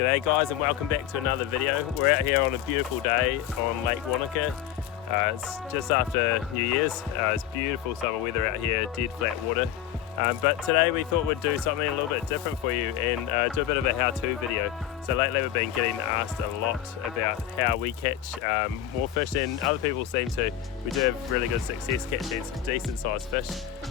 G'day guys, and welcome back to another video. We're out here on a beautiful day on Lake Wanaka. It's just after New Year's. It's beautiful summer weather out here, dead flat water. But today we thought we'd do something a little bit different for you and do a bit of a how-to video. So lately we've been getting asked a lot about how we catch more fish than other people seem to. We do have really good success catching some decent sized fish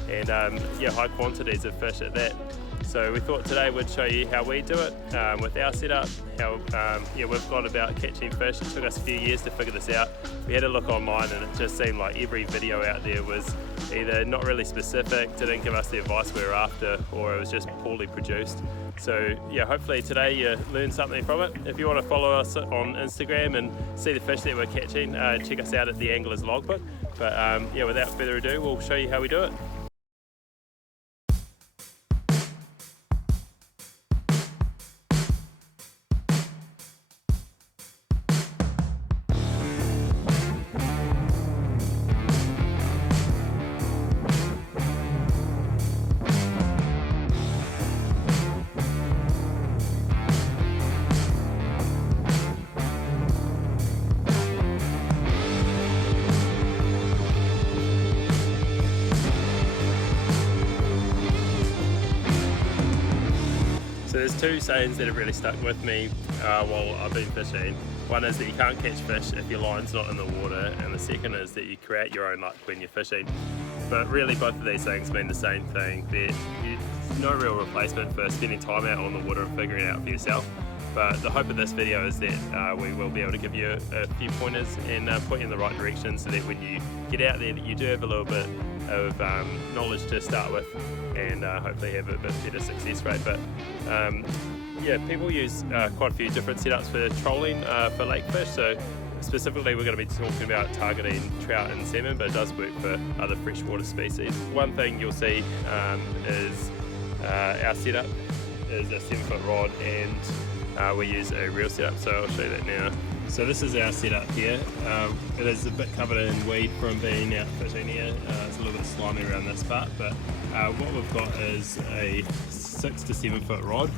and high quantities of fish at that. So we thought today we'd show you how we do it with our setup, how we've gone about catching fish. It took us a few years to figure this out. We had a look online and it just seemed like every video out there was either not really specific, didn't give us the advice we were after, or it was just poorly produced. So yeah, hopefully today you learned something from it. If you want to follow us on Instagram and see the fish that we're catching, check us out at the Angler's Logbook. But without further ado, we'll show you how we do it. So there's two sayings that have really stuck with me while I've been fishing. One is that you can't catch fish if your line's not in the water, and the second is that you create your own luck when you're fishing. But really both of these things mean the same thing. There's no real replacement for spending time out on the water and figuring it out for yourself. But the hope of this video is that we will be able to give you a few pointers and point you in the right direction, so that when you get out there that you do have a little bit of knowledge to start with, and hopefully have a bit better success rate. But people use quite a few different setups for trolling for lake fish. So specifically we're going to be talking about targeting trout and salmon, but it does work for other freshwater species. One thing you'll see is our setup is a 7-foot rod, and we use a reel setup, so I'll show you that now. So this is our setup here. It is a bit covered in weed from being out fishing here. It's a little bit slimy around this part, but what we've got is a 6 to 7 foot rod.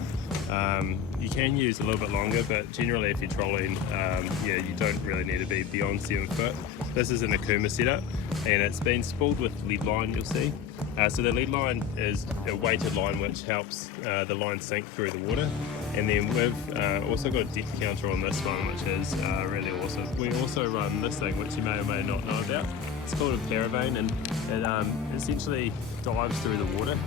You can use a little bit longer, but generally if you're trolling, you don't really need to be beyond 7 foot. This is an Akuma setup, and it's been spooled with lead line, you'll see. So the lead line is a weighted line which helps the line sink through the water. And then we've also got a depth counter on this one, which is really awesome. We also run this thing, which you may or may not know about. It's called a Paravein, and it essentially dives through the water.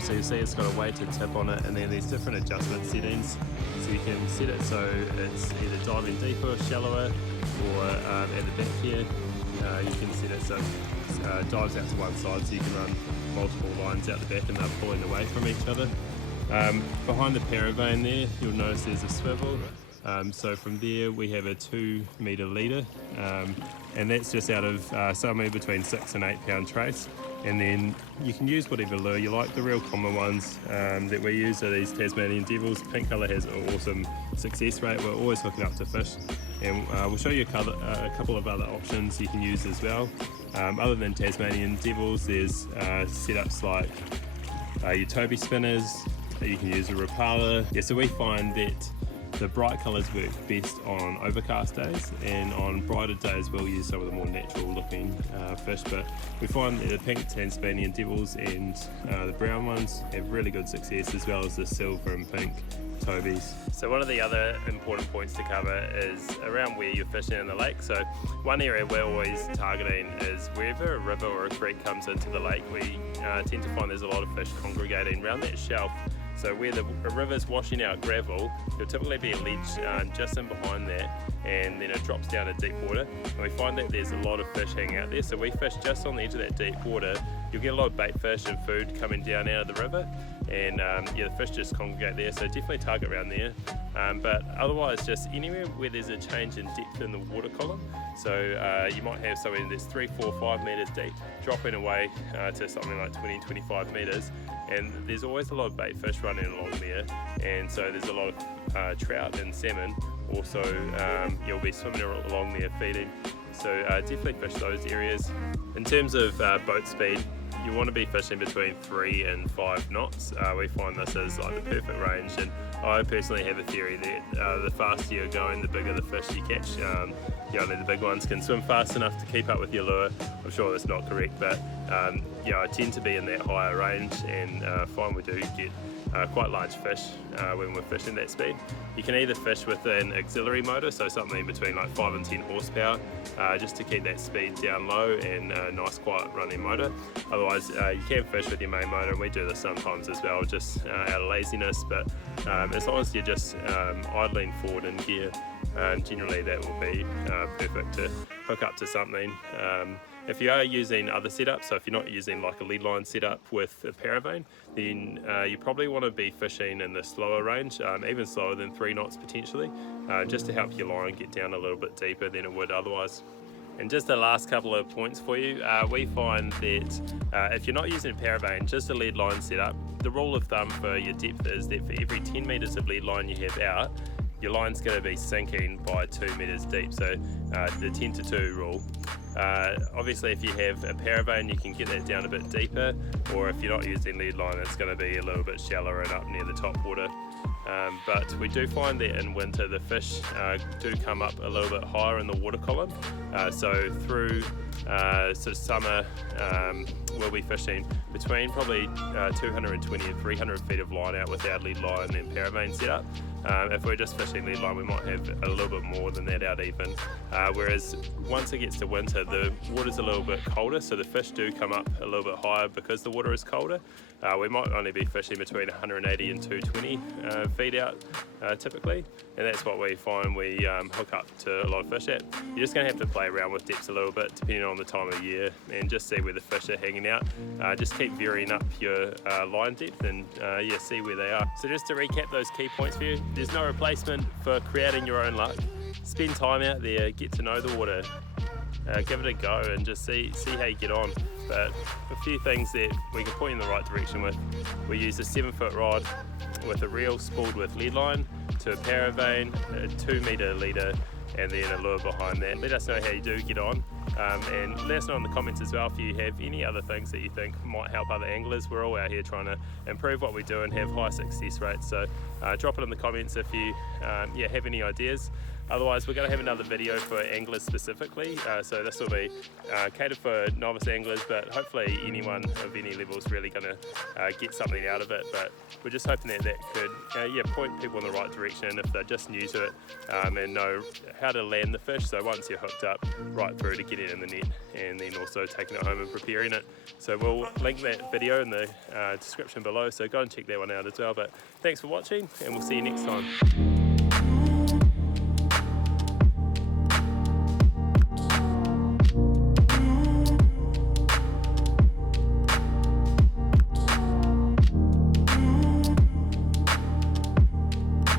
So you see it's got a weighted tip on it, and then there's different adjustment settings. So you can set it so it's either diving deeper, shallower, or at the back here, you can set it so it dives out to one side, so you can run multiple lines out the back and they're pulling away from each other. Behind the Paravein there, you'll notice there's a swivel. So from there we have a 2 metre leader, and that's just out of somewhere between 6 and 8 pound trace. And then you can use whatever lure you like. The real common ones that we use are these Tasmanian devils. Pink colour has an awesome success rate. We're always hooking up to fish, and we'll show you a couple of other options you can use as well. Other than Tasmanian devils, there's setups like your Toby spinners. You can use a Rapala. Yeah, so we find that the bright colours work best on overcast days, and on brighter days we'll use some of the more natural looking fish. But we find that the pink Tasmanian devils and the brown ones have really good success, as well as the silver and pink Tobies. So one of the other important points to cover is around where you're fishing in the lake. So one area we're always targeting is wherever a river or a creek comes into the lake, we tend to find there's a lot of fish congregating around that shelf. So where the river's washing out gravel, there'll typically be a ledge just in behind that, and then it drops down to deep water. And we find that there's a lot of fish hanging out there. So we fish just on the edge of that deep water. You'll get a lot of bait fish and food coming down out of the river, and the fish just congregate there. So definitely target around there. But otherwise, just anywhere where there's a change in depth in the water column. So you might have something that's 3, 4, 5 metres deep, dropping away to something like 20, 25 metres, and there's always a lot of bait fish running along there, and so there's a lot of trout and salmon also you'll be swimming along there feeding. So definitely fish those areas. In terms of boat speed, you want to be fishing between 3 and 5 knots. We find this is like the perfect range, and I personally have a theory that the faster you're going, the bigger the fish you catch. Only the big ones can swim fast enough to keep up with your lure. I'm sure that's not correct, but I tend to be in that higher range, and find we do get quite large fish when we're fishing that speed. You can either fish with an auxiliary motor, so something between like 5 and 10 horsepower, just to keep that speed down low, and a nice quiet running motor. Otherwise you can fish with your main motor, and we do this sometimes as well, just out of laziness, but as long as you're just idling forward in gear, generally that will be perfect to hook up to something. If you are using other setups, so if you're not using like a lead line setup with a Paravein, then you probably want to be fishing in the slower range, even slower than 3 knots potentially, just to help your line get down a little bit deeper than it would otherwise. And just the last couple of points for you, we find that if you're not using a Paravein, just a lead line setup, the rule of thumb for your depth is that for every 10 meters of lead line you have out, your line's going to be sinking by 2 meters deep, so the 10 to 2 rule. Obviously if you have a Paravein you can get that down a bit deeper, or if you're not using lead line it's going to be a little bit shallower and up near the top water. But we do find that in winter the fish do come up a little bit higher in the water column, so through sort of summer we'll be fishing between probably 220 and 300 feet of line out with our lead line and Paravein setup. If we're just fishing lead line we might have a little bit more than that out even, whereas once it gets to winter the water's a little bit colder, so the fish do come up a little bit higher because the water is colder. We might only be fishing between 180 and 220 feet out typically, and that's what we find we hook up to a lot of fish at. You're just going to have to play around with depths a little bit depending on the time of year, and just see where the fish are hanging out. Just keep varying up your line depth, and see where they are. So just to recap those key points for you, there's no replacement for creating your own luck. Spend time out there, get to know the water, give it a go and just see how you get on. But a few things that we can point in the right direction with: we use a 7-foot rod with a reel spooled with lead line to a Paravein, a 2 meter leader, and then a lure behind that. Let us know how you do get on, and let us know in the comments as well if you have any other things that you think might help other anglers. We're all out here trying to improve what we do and have high success rates, so drop it in the comments if you have any ideas. Otherwise we're going to have another video for anglers specifically, so this will be catered for novice anglers, but hopefully anyone of any level is really going to get something out of it. But we're just hoping that could point people in the right direction if they're just new to it, and know how to land the fish, so once you're hooked up, right through to get it in the net, and then also taking it home and preparing it. So we'll link that video in the description below, so go and check that one out as well. But thanks for watching, and we'll see you next time.